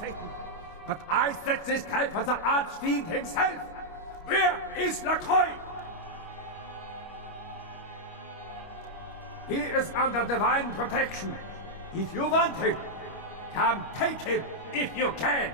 Satan. But I set this type for the Archfiend himself. Where is LaCroix? He is under divine protection. If you want him, come take him if you can.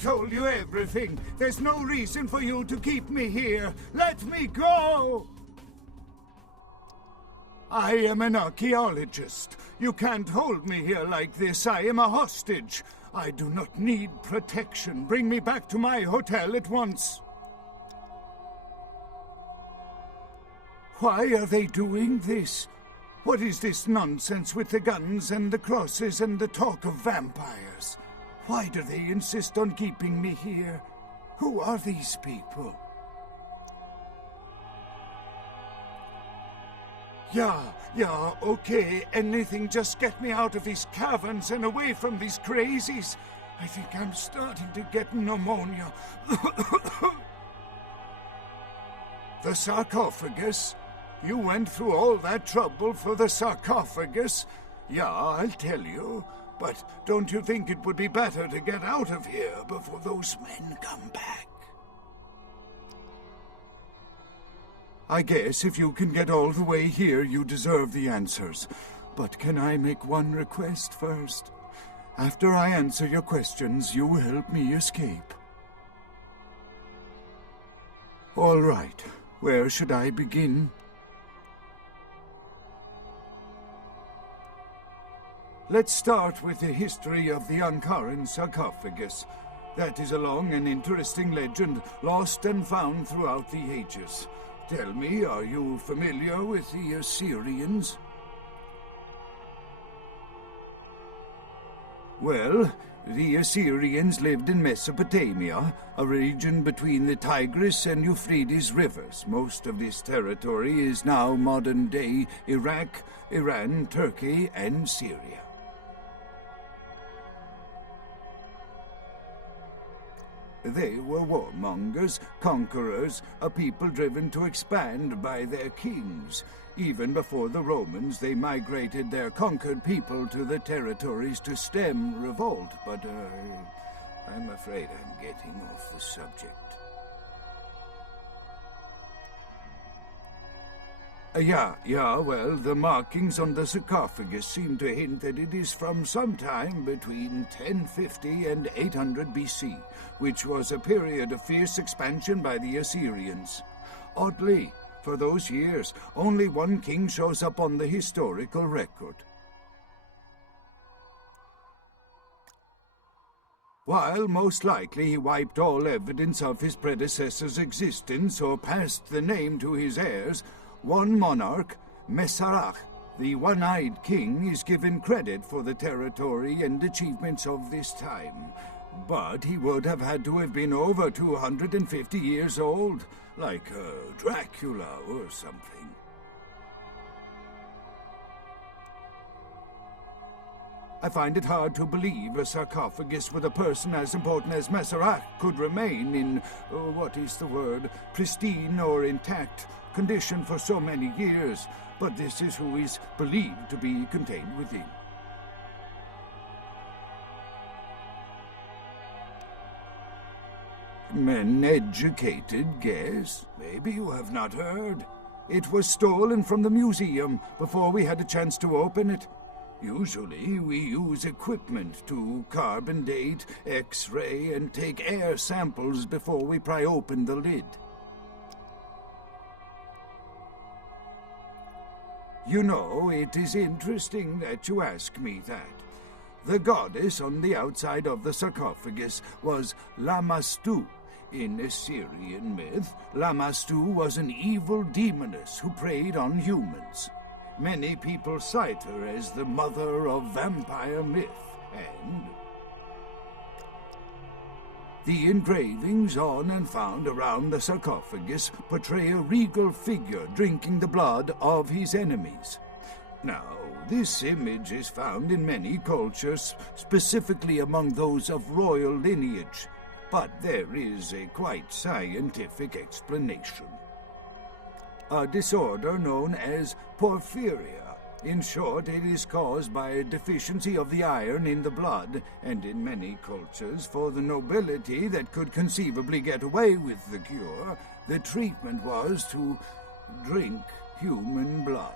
told you everything. There's no reason for you to keep me here. Let me go! I am an archaeologist. You can't hold me here like this. I am a hostage. I do not need protection. Bring me back to my hotel at once. Why are they doing this? What is this nonsense with the guns and the crosses and the talk of vampires? Why do they insist on keeping me here? Who are these people? Yeah, okay, anything, just get me out of these caverns and away from these crazies. I think I'm starting to get pneumonia. The sarcophagus? You went through all that trouble for the sarcophagus? Yeah, I'll tell you. But don't you think it would be better to get out of here before those men come back? I guess if you can get all the way here, you deserve the answers. But can I make one request first? After I answer your questions, you help me escape. All right. Where should I begin? Let's start with the history of the Ankaran sarcophagus. That is a long and interesting legend, lost and found throughout the ages. Tell me, are you familiar with the Assyrians? Well, the Assyrians lived in Mesopotamia, a region between the Tigris and Euphrates rivers. Most of this territory is now modern-day Iraq, Iran, Turkey, and Syria. They were warmongers, conquerors, a people driven to expand by their kings. Even before the Romans, they migrated their conquered people to the territories to stem revolt, but I'm afraid I'm getting off the subject. Well, the markings on the sarcophagus seem to hint that it is from sometime between 1050 and 800 BC, which was a period of fierce expansion by the Assyrians. Oddly, for those years, only one king shows up on the historical record. While most likely he wiped all evidence of his predecessor's existence or passed the name to his heirs, one monarch, Masquerade, the one-eyed king, is given credit for the territory and achievements of this time. But he would have had to have been over 250 years old, like Dracula or something. I find it hard to believe a sarcophagus with a person as important as Masquerade could remain in, pristine or intact condition for so many years, but this is who is believed to be contained within. Men educated guess. Maybe you have not heard. It was stolen from the museum before we had a chance to open it. Usually we use equipment to carbon date, X-ray, and take air samples before we pry open the lid. You know, it is interesting that you ask me that. The goddess on the outside of the sarcophagus was Lamashtu. In Assyrian myth, Lamashtu was an evil demoness who preyed on humans. Many people cite her as the mother of vampire myth, and the engravings on and found around the sarcophagus portray a regal figure drinking the blood of his enemies. Now, this image is found in many cultures, specifically among those of royal lineage, but there is a quite scientific explanation. A disorder known as porphyria. In short, it is caused by a deficiency of the iron in the blood, and in many cultures, for the nobility that could conceivably get away with the cure, the treatment was to drink human blood.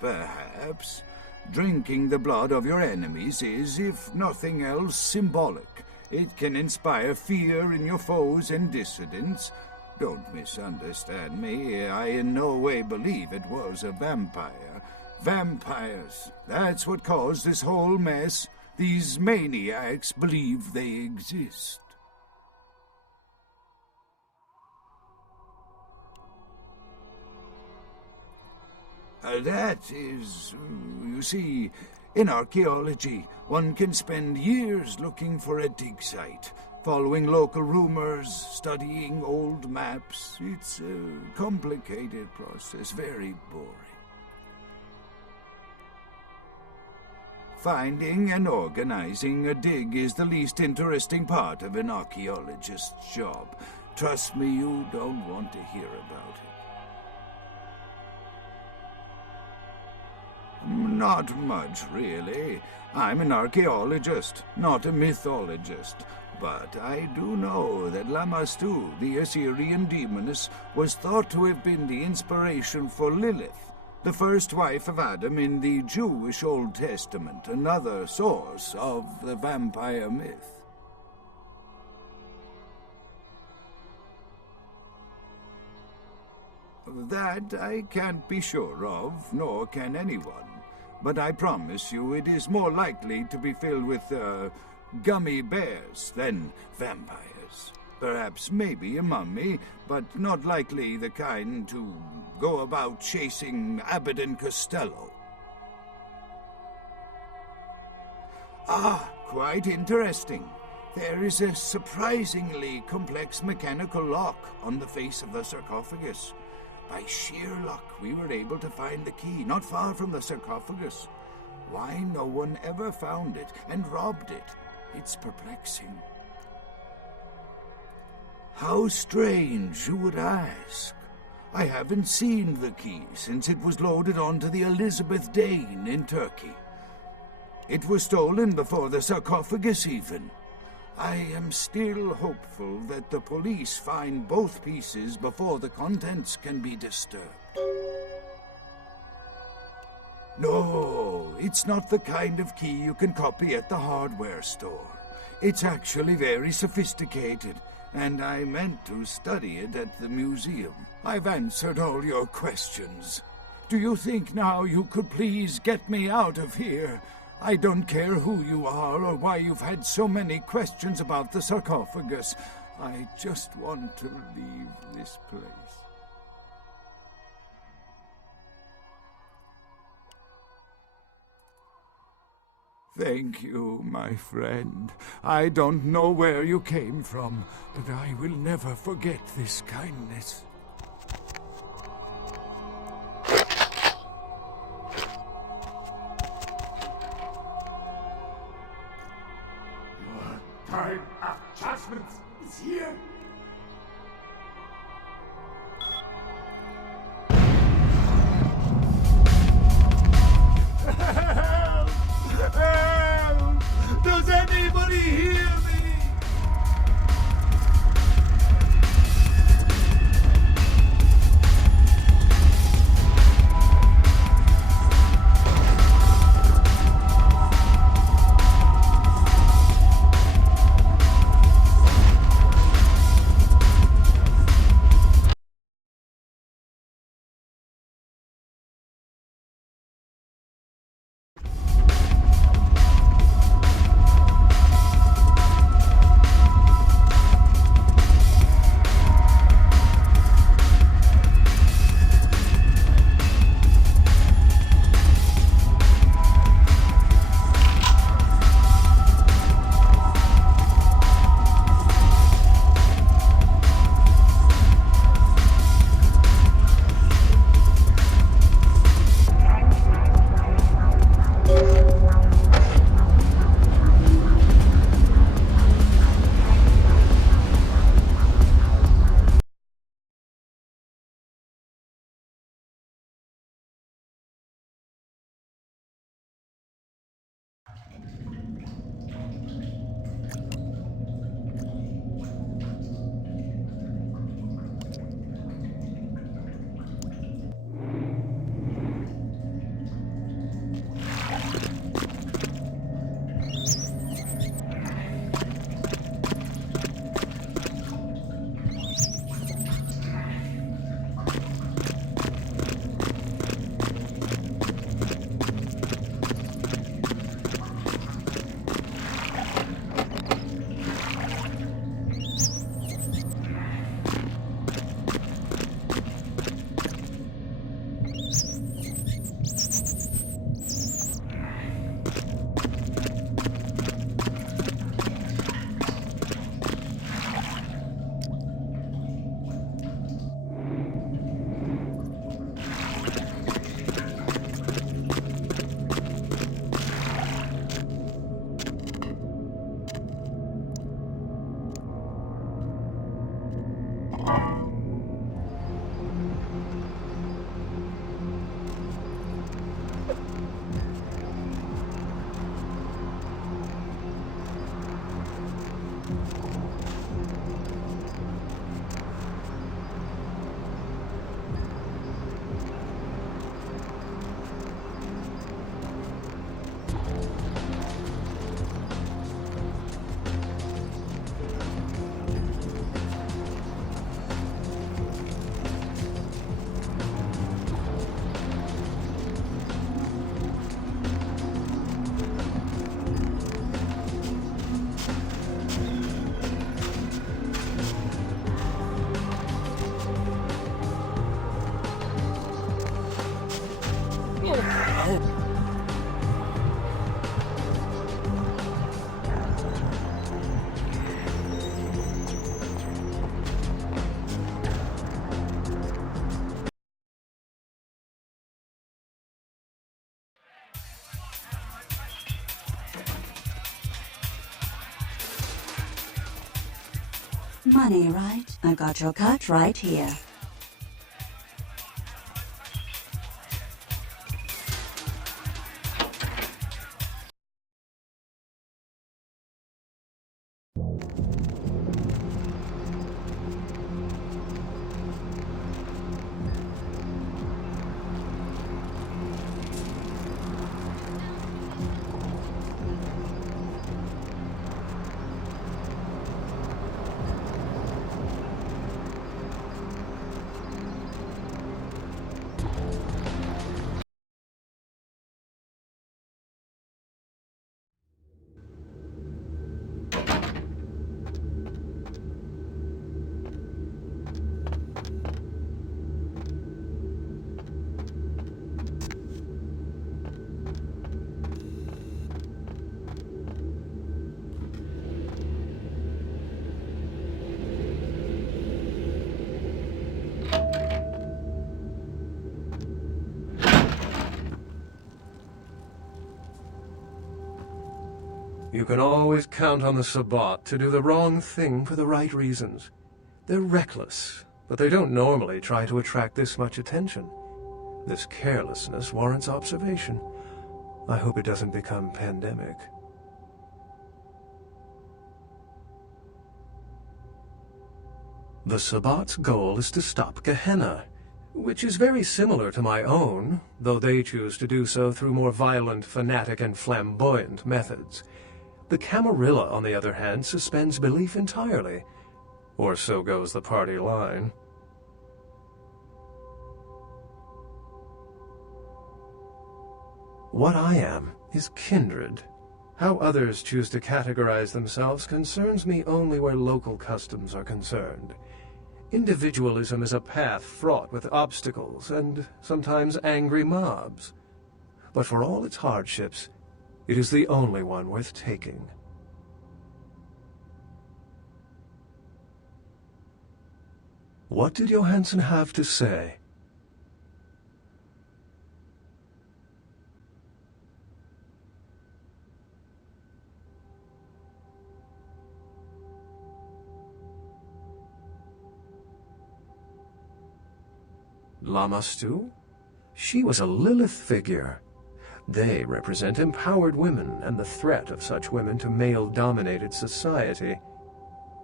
Perhaps. Drinking the blood of your enemies is, if nothing else, symbolic. It can inspire fear in your foes and dissidents. Don't misunderstand me. I in no way believe it was a vampire. Vampires, that's what caused this whole mess. These maniacs believe they exist. That is, you see, in archaeology, one can spend years looking for a dig site, following local rumors, studying old maps. It's a complicated process, very boring. Finding and organizing a dig is the least interesting part of an archaeologist's job. Trust me, you don't want to hear about it. Not much, really. I'm an archaeologist, not a mythologist. But I do know that Lamastu, the Assyrian demoness, was thought to have been the inspiration for Lilith, the first wife of Adam in the Jewish Old Testament, another source of the vampire myth. That I can't be sure of, nor can anyone. But I promise you it is more likely to be filled with, gummy bears than vampires. Perhaps maybe a mummy, but not likely the kind to go about chasing Abbott and Costello. Ah, quite interesting. There is a surprisingly complex mechanical lock on the face of the sarcophagus. By sheer luck, we were able to find the key not far from the sarcophagus. Why no one ever found it and robbed it? It's perplexing. How strange, you would ask. I haven't seen the key since it was loaded onto the Elizabeth Dane in Turkey. It was stolen before the sarcophagus even. I am still hopeful that the police find both pieces before the contents can be disturbed. No, it's not the kind of key you can copy at the hardware store. It's actually very sophisticated, and I meant to study it at the museum. I've answered all your questions. Do you think now you could please get me out of here? I don't care who you are or why you've had so many questions about the sarcophagus. I just want to leave this place. Thank you, my friend. I don't know where you came from, but I will never forget this kindness. Your time of judgment is here. Help! Does anybody hear me? Money, right? I've got your cut right here. You can always count on the Sabbat to do the wrong thing for the right reasons. They're reckless, but they don't normally try to attract this much attention. This carelessness warrants observation. I hope it doesn't become pandemic. The Sabbat's goal is to stop Gehenna, which is very similar to my own, though they choose to do so through more violent, fanatic, and flamboyant methods. The Camarilla, on the other hand, suspends belief entirely. Or so goes the party line. What I am is kindred. How others choose to categorize themselves concerns me only where local customs are concerned. Individualism is a path fraught with obstacles and sometimes angry mobs. But for all its hardships, it is the only one worth taking. What did Johansson have to say? Lamastu? She was a Lilith figure. They represent empowered women and the threat of such women to male-dominated society.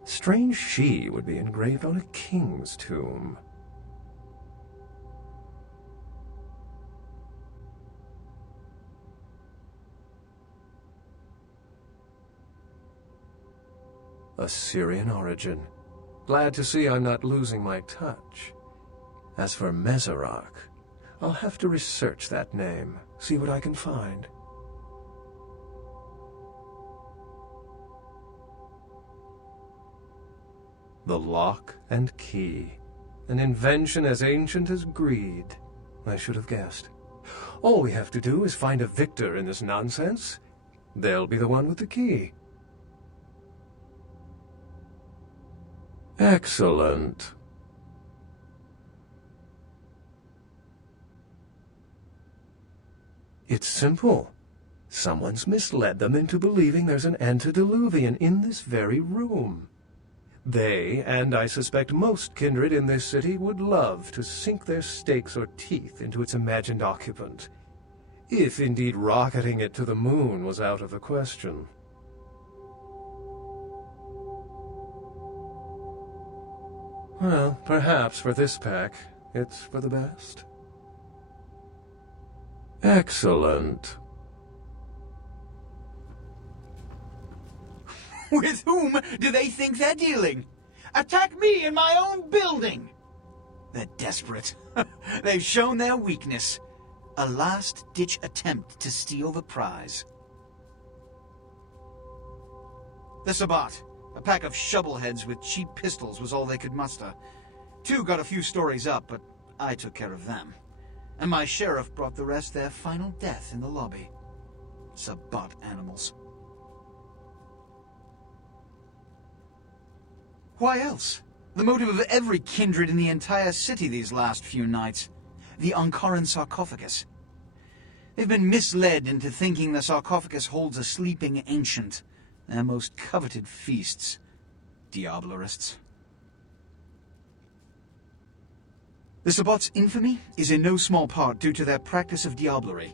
Strange she would be engraved on a king's tomb. Assyrian origin. Glad to see I'm not losing my touch. As for Mesorak, I'll have to research that name, see what I can find. The lock and key. An invention as ancient as greed. I should have guessed. All we have to do is find a victor in this nonsense. They'll be the one with the key. Excellent. It's simple. Someone's misled them into believing there's an antediluvian in this very room. They, and I suspect most kindred in this city, would love to sink their stakes or teeth into its imagined occupant, if indeed rocketing it to the moon was out of the question. Well, perhaps for this pack, it's for the best. Excellent. With whom do they think they're dealing? Attack me in my own building! They're desperate. They've shown their weakness. A last-ditch attempt to steal the prize. The Sabbat. A pack of shovelheads with cheap pistols was all they could muster. Two got a few stories up, but I took care of them. And my sheriff brought the rest their final death in the lobby. Sabbat animals. Why else? The motive of every kindred in the entire city these last few nights. The Ankaran sarcophagus. They've been misled into thinking the sarcophagus holds a sleeping ancient. Their most coveted feasts. Diablerists. The Sabbat's infamy is in no small part due to their practice of diablerie.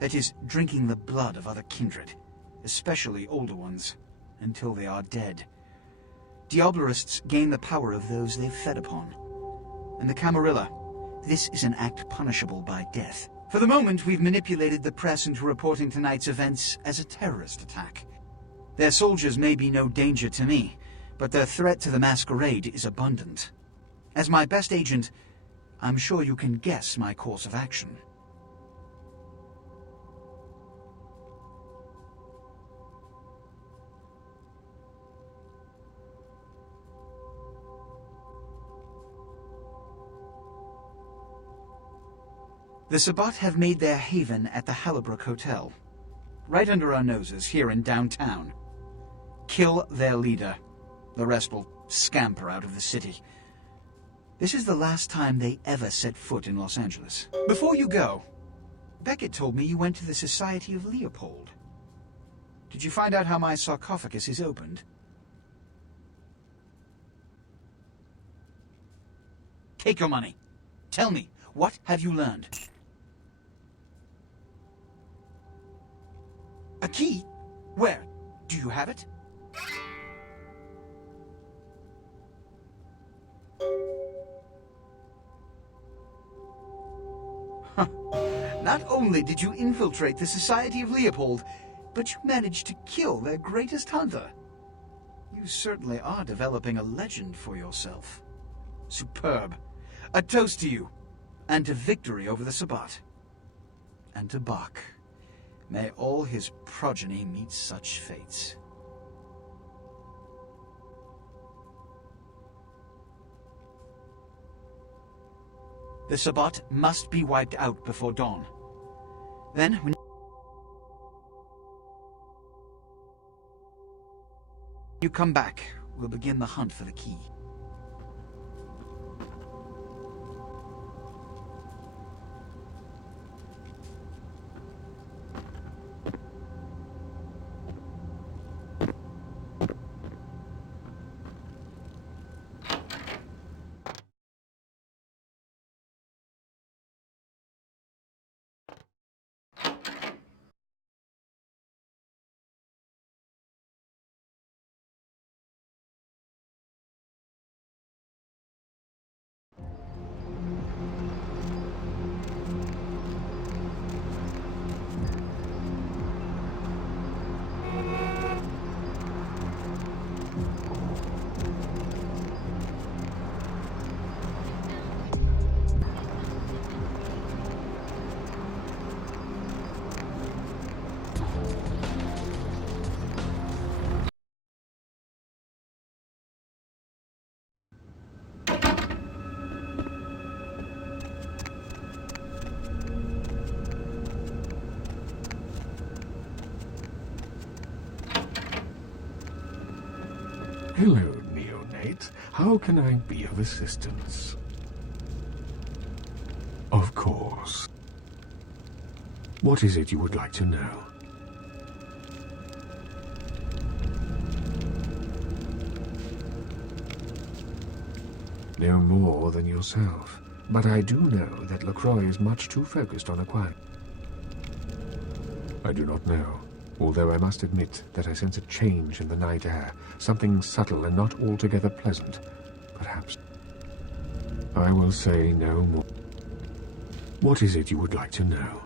That is, drinking the blood of other kindred, especially older ones, until they are dead. Diablerists gain the power of those they've fed upon. And the Camarilla, this is an act punishable by death. For the moment, we've manipulated the press into reporting tonight's events as a terrorist attack. Their soldiers may be no danger to me, but their threat to the Masquerade is abundant. As my best agent, I'm sure you can guess my course of action. The Sabbat have made their haven at the Hallibrook Hotel, right under our noses here in downtown. Kill their leader. The rest will scamper out of the city. This is the last time they ever set foot in Los Angeles. Before you go, Beckett told me you went to the Society of Leopold. Did you find out how my sarcophagus is opened? Take your money. Tell me, what have you learned? A key? Where? Do you have it? Huh. Not only did you infiltrate the Society of Leopold, but you managed to kill their greatest hunter. You certainly are developing a legend for yourself. Superb. A toast to you, and to victory over the Sabbat. And to Bach. May all his progeny meet such fates. The Sabbat must be wiped out before dawn. Then, when you come back, we'll begin the hunt for the key. Hello, neonate. How can I be of assistance? Of course. What is it you would like to know? know more than yourself, but I do know that LaCroix is much too focused on acquiring. I do not know, although I must admit that I sense a change in the night air, something subtle and not altogether pleasant, perhaps. I will say no more. What is it you would like to know?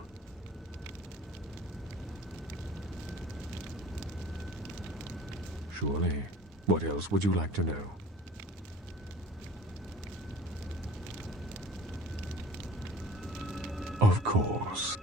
Surely. What else would you like to know? Of course.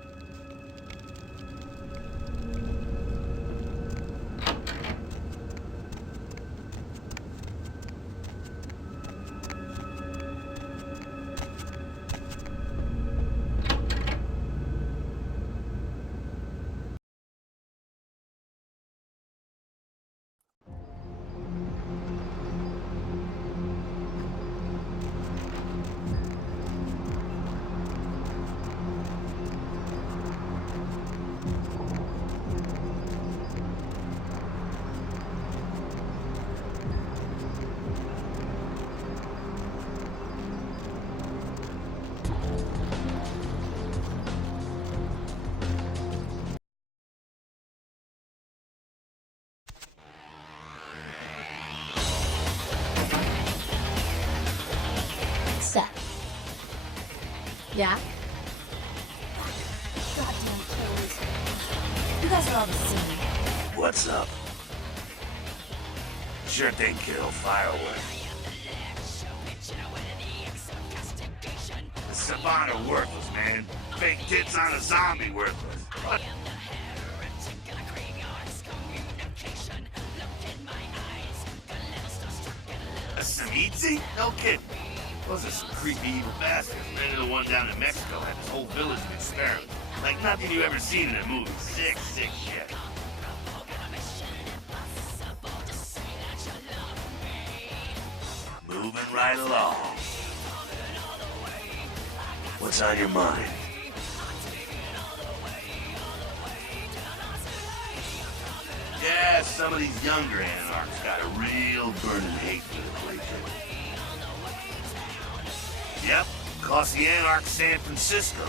Seth. Yeah? Goddamn killers. You guys are all the same. What's up? Sure thing, kiddo. Fire away. The Savant are worthless, man. Fake tits on a zombie worthless. What? A Samidzi? No kidding. Those are some creepy evil bastards. Maybe the one down in Mexico had his whole village of experiments. Like nothing you've ever seen in a movie. Sick, sick shit. Moving right along. What's on your mind? Yeah, some of these younger anarchs got a real burning hate for the place. Yep, cost the anarchs San Francisco.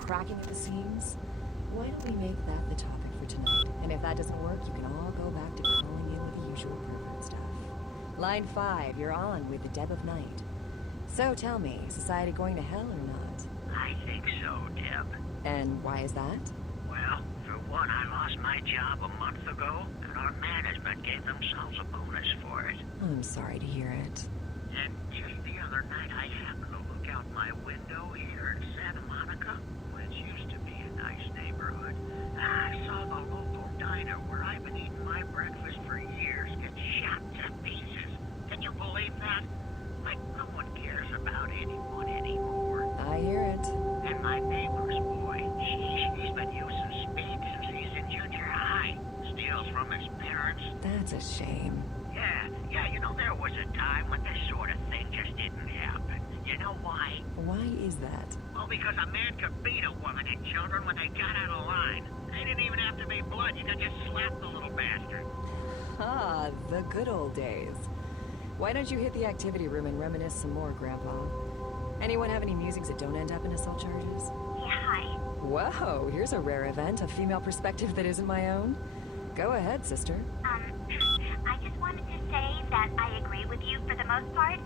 Cracking at the seams? Why don't we make that the topic for tonight? And if that doesn't work, you can all go back to calling in with the usual pervert stuff. Line 5, you're on with the Deb of Night. So tell me, society going to hell or not? I think so, Deb. And why is that? Well, for one, I lost my job a month ago, and our management gave themselves a bonus for it. I'm sorry to hear it. And just the other night, I happened to look out my window here in Santa Monica, which you a shame. Yeah, you know, there was a time when this sort of thing just didn't happen. You know why? Why is that? Well, because a man could beat a woman and children when they got out of line. They didn't even have to be blood. You could just slap the little bastard. Ah, the good old days. Why don't you hit the activity room and reminisce some more, Grandpa? Anyone have any musings that don't end up in assault charges? Yeah, hi. Whoa, here's a rare event, a female perspective that isn't my own. Go ahead, sister. I just wanted to say that I agree with you for the most part.